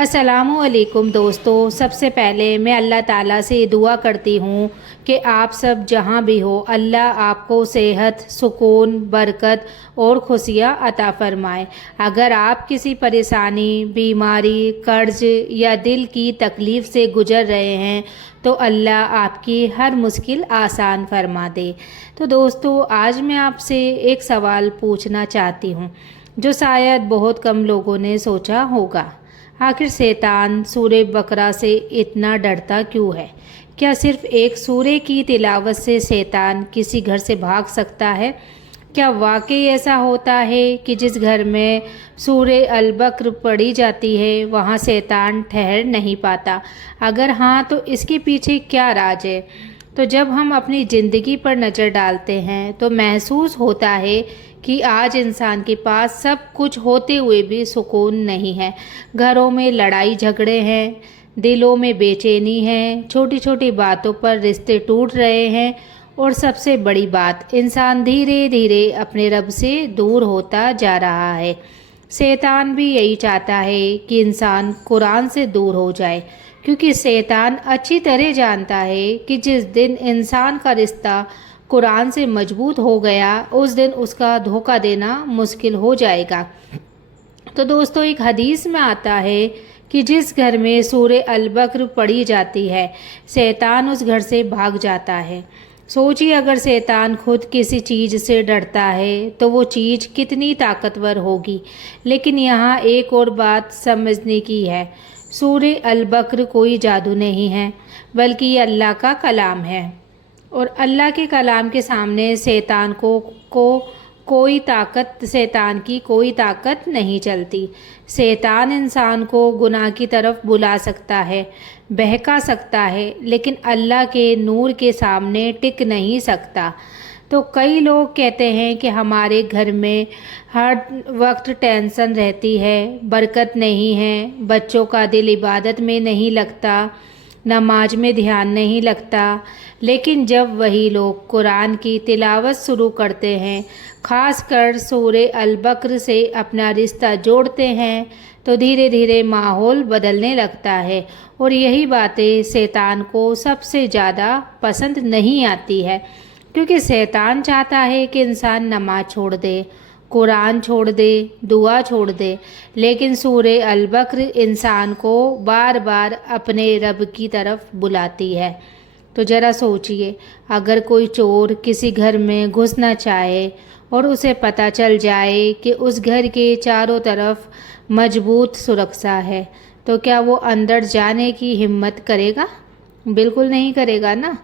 अस्सलामु अलैकुम दोस्तों। सबसे पहले मैं अल्लाह ताला से दुआ करती हूँ कि आप सब जहाँ भी हो अल्लाह आपको सेहत, सुकून, बरकत और खुशियाँ अता फ़रमाए। अगर आप किसी परेशानी, बीमारी, कर्ज या दिल की तकलीफ़ से गुज़र रहे हैं तो अल्लाह आपकी हर मुश्किल आसान फरमा दे। तो दोस्तों, आज मैं आपसे एक सवाल पूछना चाहती हूँ जो शायद बहुत कम लोगों ने सोचा होगा। आखिर शैतान सूरे बकरा से इतना डरता क्यों है? क्या सिर्फ एक सूरे की तिलावत से शैतान किसी घर से भाग सकता है? क्या वाकई ऐसा होता है कि जिस घर में सूरे अल बकर पढ़ी जाती है वहाँ शैतान ठहर नहीं पाता? अगर हाँ, तो इसके पीछे क्या राज है? तो जब हम अपनी ज़िंदगी पर नज़र डालते हैं तो महसूस होता है कि आज इंसान के पास सब कुछ होते हुए भी सुकून नहीं है। घरों में लड़ाई झगड़े हैं, दिलों में बेचैनी है, छोटी छोटी बातों पर रिश्ते टूट रहे हैं और सबसे बड़ी बात, इंसान धीरे धीरे अपने रब से दूर होता जा रहा है। शैतान भी यही चाहता है कि इंसान कुरान से दूर हो जाए, क्योंकि शैतान अच्छी तरह जानता है कि जिस दिन इंसान का रिश्ता कुरान से मजबूत हो गया उस दिन उसका धोखा देना मुश्किल हो जाएगा। तो दोस्तों, एक हदीस में आता है कि जिस घर में सूरे अल बकर पढ़ी जाती है शैतान उस घर से भाग जाता है। सोचिए, अगर शैतान खुद किसी चीज़ से डरता है तो वो चीज़ कितनी ताकतवर होगी। लेकिन यहाँ एक और बात समझने की है, सूरे अल बकर कोई जादू नहीं है बल्कि ये अल्लाह का कलाम है और अल्लाह के कलाम के सामने शैतान की कोई ताकत नहीं चलती। शैतान इंसान को गुनाह की तरफ बुला सकता है, बहका सकता है, लेकिन अल्लाह के नूर के सामने टिक नहीं सकता। तो कई लोग कहते हैं कि हमारे घर में हर वक्त टेंशन रहती है, बरकत नहीं है, बच्चों का दिल इबादत में नहीं लगता, नमाज में ध्यान नहीं लगता। लेकिन जब वही लोग कुरान की तिलावत शुरू करते हैं, ख़ासकर सूरे अल बकर से अपना रिश्ता जोड़ते हैं, तो धीरे धीरे माहौल बदलने लगता है। और यही बातें शैतान को सबसे ज़्यादा पसंद नहीं आती है, क्योंकि शैतान चाहता है कि इंसान नमाज छोड़ दे, कुरान छोड़ दे, दुआ छोड़ दे। लेकिन सूरे अल बकर इंसान को बार बार अपने रब की तरफ बुलाती है। तो ज़रा सोचिए, अगर कोई चोर किसी घर में घुसना चाहे और उसे पता चल जाए कि उस घर के चारों तरफ मजबूत सुरक्षा है, तो क्या वो अंदर जाने की हिम्मत करेगा? बिल्कुल नहीं करेगा ना।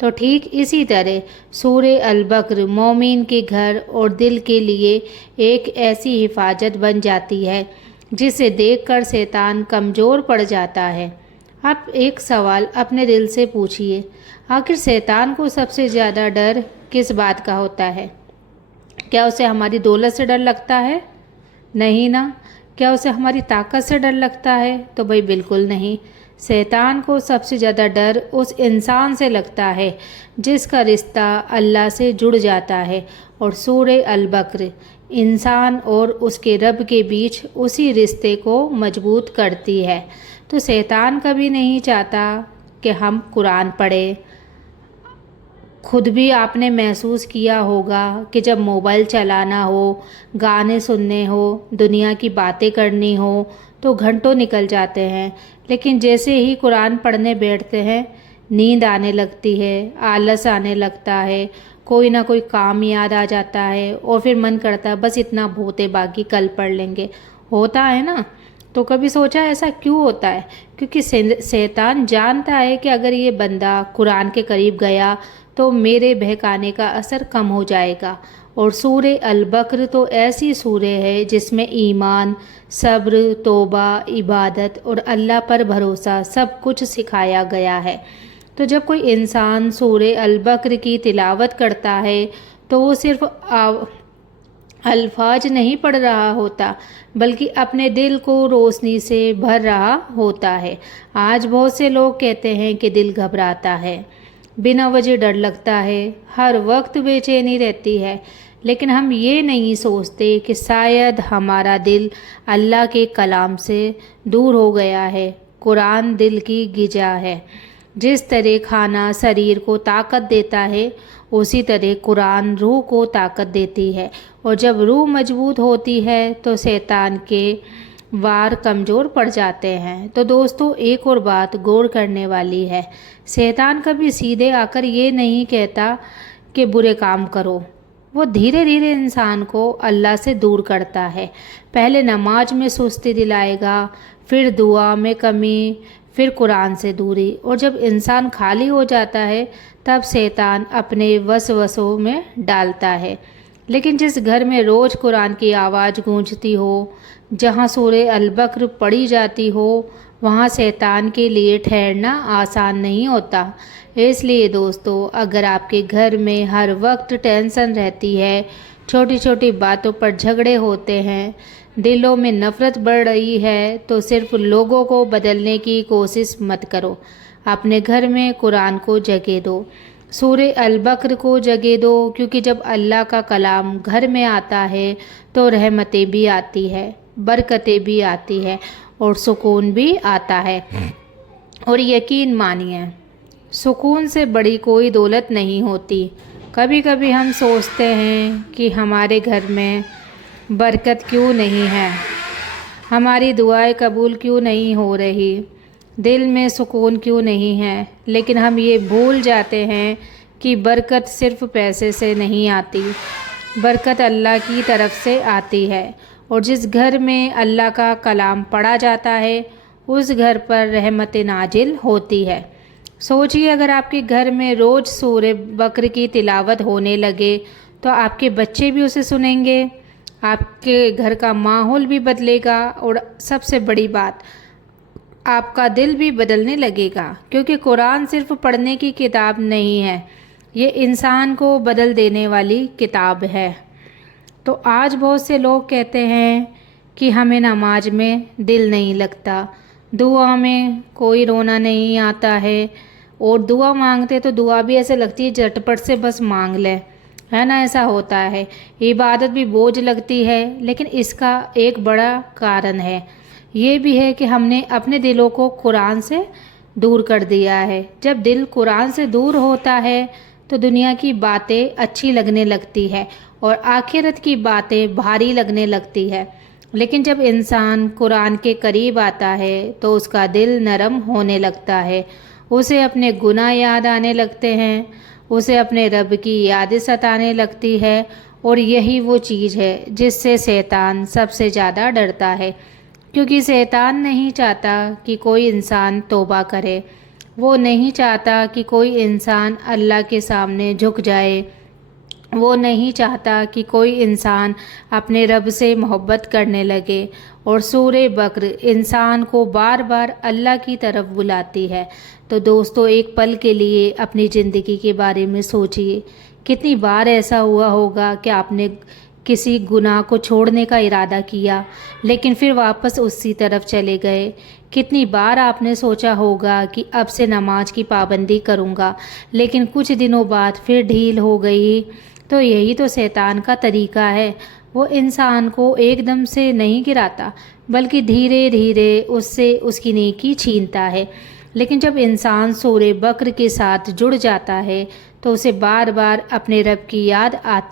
तो ठीक इसी तरह सूरे अल बकर मोमिन के घर और दिल के लिए एक ऐसी हिफाजत बन जाती है जिसे देखकर शैतान कमज़ोर पड़ जाता है। आप एक सवाल अपने दिल से पूछिए, आखिर शैतान को सबसे ज़्यादा डर किस बात का होता है? क्या उसे हमारी दौलत से डर लगता है? नहीं ना। क्या उसे हमारी ताकत से डर लगता है? तो भाई बिल्कुल नहीं। शैतान को सबसे ज़्यादा डर उस इंसान से लगता है जिसका रिश्ता अल्लाह से जुड़ जाता है, और सूरे अल बकर इंसान और उसके रब के बीच उसी रिश्ते को मजबूत करती है। तो शैतान कभी नहीं चाहता कि हम कुरान पढ़ें। खुद भी आपने महसूस किया होगा कि जब मोबाइल चलाना हो, गाने सुनने हो, दुनिया की बातें करनी हो तो घंटों निकल जाते हैं, लेकिन जैसे ही कुरान पढ़ने बैठते हैं नींद आने लगती है, आलस आने लगता है, कोई ना कोई काम याद आ जाता है और फिर मन करता है बस इतना बहुत है, बाकी कल पढ़ लेंगे। होता है ना। तो कभी सोचा ऐसा क्यों होता है? क्योंकि शैतान जानता है कि अगर ये बंदा कुरान के करीब गया तो मेरे बहकाने का असर कम हो जाएगा। और सूरे अल बकर तो ऐसी सूरे है जिसमें ईमान, सब्र, तौबा, इबादत और अल्लाह पर भरोसा सब कुछ सिखाया गया है। तो जब कोई इंसान सूरे अल बकर की तिलावत करता है तो वो सिर्फ अल्फाज नहीं पढ़ रहा होता, बल्कि अपने दिल को रोशनी से भर रहा होता है। आज बहुत से लोग कहते हैं कि दिल घबराता है, बिना वजह डर लगता है, हर वक्त बेचैनी रहती है। لیکن ہم یہ نہیں سوچتے کہ شاید ہمارا دل اللہ کے کلام سے دور ہو گیا ہے۔ قرآن دل کی غذا ہے۔ جس طرح کھانا شریر کو طاقت دیتا ہے، اسی طرح قرآن روح کو طاقت دیتی ہے، اور جب روح مضبوط ہوتی ہے تو شیطان کے وار کمزور پڑ جاتے ہیں۔ تو دوستو، ایک اور بات غور کرنے والی ہے، شیطان کبھی سیدھے آ کر یہ نہیں کہتا کہ برے کام کرو۔ وہ دھیرے دھیرے انسان کو اللہ سے دور کرتا ہے۔ پہلے نماز میں سستی دلائے گا، پھر دعا میں کمی، پھر قرآن سے دوری، اور جب انسان خالی ہو جاتا ہے تب شیطان اپنے وسوسوں میں ڈالتا ہے۔ لیکن جس گھر میں روز قرآن کی آواز گونجتی ہو، جہاں سورہ البقرہ پڑھی جاتی ہو، وہاں شیطان کے لیے ٹھہرنا آسان نہیں ہوتا۔ اس لیے دوستو، اگر آپ کے گھر میں ہر وقت ٹینشن رہتی ہے، چھوٹی چھوٹی باتوں پر جھگڑے ہوتے ہیں، دلوں میں نفرت بڑھ رہی ہے، تو صرف لوگوں کو بدلنے کی کوشش مت کرو، اپنے گھر میں قرآن کو جگہ دو، سورہ البقرہ کو جگہ دو، کیونکہ جب اللہ کا کلام گھر میں آتا ہے تو رحمتیں بھی آتی ہے، برکتیں بھی آتی ہے، اور سکون بھی آتا ہے۔ اور یقین مانیے، سکون سے بڑی کوئی دولت نہیں ہوتی۔ کبھی کبھی ہم سوچتے ہیں کہ ہمارے گھر میں برکت کیوں نہیں ہے، ہماری دعائیں قبول کیوں نہیں ہو رہی، دل میں سکون کیوں نہیں ہے، لیکن ہم یہ بھول جاتے ہیں کہ برکت صرف پیسے سے نہیں آتی، برکت اللہ کی طرف سے آتی ہے، اور جس گھر میں اللہ کا کلام پڑھا جاتا ہے اس گھر پر رحمت نازل ہوتی ہے۔ سوچئے، اگر آپ کے گھر میں روز سورہ بقرہ کی تلاوت ہونے لگے تو آپ کے بچے بھی اسے سنیں گے، آپ کے گھر کا ماحول بھی بدلے گا، اور سب سے بڑی بات، آپ کا دل بھی بدلنے لگے گا، کیونکہ قرآن صرف پڑھنے کی کتاب نہیں ہے، یہ انسان کو بدل دینے والی کتاب ہے۔ تو آج بہت سے لوگ کہتے ہیں کہ ہمیں نماز میں دل نہیں لگتا، دعا میں کوئی رونا نہیں آتا ہے، اور دعا مانگتے تو دعا بھی ایسے لگتی ہے جھٹ پٹ سے بس مانگ لیں، ہے نا، ایسا ہوتا ہے، عبادت بھی بوجھ لگتی ہے۔ لیکن اس کا ایک بڑا کارن ہے، یہ بھی ہے کہ ہم نے اپنے دلوں کو قرآن سے دور کر دیا ہے۔ جب دل قرآن سے دور ہوتا ہے تو دنیا کی باتیں اچھی لگنے لگتی ہے اور آخرت کی باتیں بھاری لگنے لگتی ہے۔ لیکن جب انسان قرآن کے قریب آتا ہے تو اس کا دل نرم ہونے لگتا ہے، اسے اپنے گناہ یاد آنے لگتے ہیں، اسے اپنے رب کی یاد ستانے لگتی ہے، اور یہی وہ چیز ہے جس سے شیطان سب سے زیادہ ڈرتا ہے، کیونکہ شیطان نہیں چاہتا کہ کوئی انسان توبہ کرے، وہ نہیں چاہتا کہ کوئی انسان اللہ کے سامنے جھک جائے، وہ نہیں چاہتا کہ کوئی انسان اپنے رب سے محبت کرنے لگے۔ اور سورہ بقرہ انسان کو بار بار اللہ کی طرف بلاتی ہے۔ تو دوستو، ایک پل کے لیے اپنی زندگی کے بارے میں سوچئے، کتنی بار ایسا ہوا ہوگا کہ آپ نے کسی گناہ کو چھوڑنے کا ارادہ کیا لیکن پھر واپس اسی طرف چلے گئے۔ کتنی بار آپ نے سوچا ہوگا کہ اب سے نماز کی پابندی کروں گا، لیکن کچھ دنوں بعد پھر ڈھیل ہو گئی۔ تو یہی تو شیطان کا طریقہ ہے، وہ انسان کو ایک دم سے نہیں گراتا بلکہ دھیرے دھیرے اس سے اس کی نیکی چھینتا ہے۔ لیکن جب انسان سورہ بقرہ کے ساتھ جڑ جاتا ہے تو اسے بار بار اپنے رب کی یاد آتی